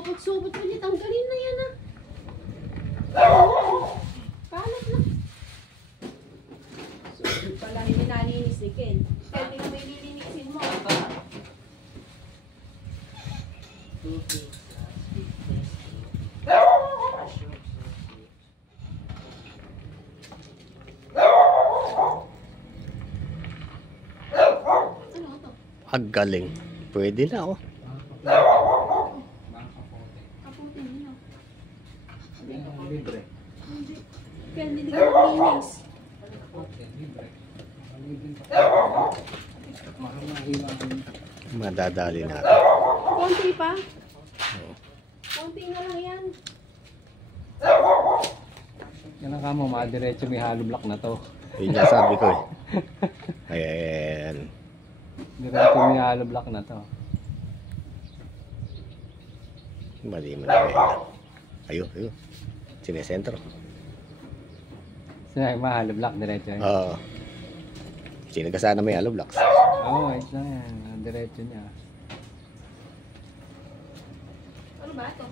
Supot-supot ko niya. Tanggalin na yan ah. Kalat na. Supot pala hindi nalinis ni Ken. Ken, hindi may lilinisin mo. Ang galing. Pwede na oh. Kaputin niyo. Libre. Hindi. Kaya hindi ka maglinis. Madadali natin. Konti pa. Oo. Konti na lang yan. Yan ang kamo, madiretso may hollow block na to. Yun nga sabi ko eh. Ayan. Diretso may hollow block na to. Mali mo na yan. Ayun. Sinesentro. Sinag ma hollow block diretso. Oo. Sinaga sana may hollow blocks. Oo, ayos lang yan. Diretso niya. Ano ba ito?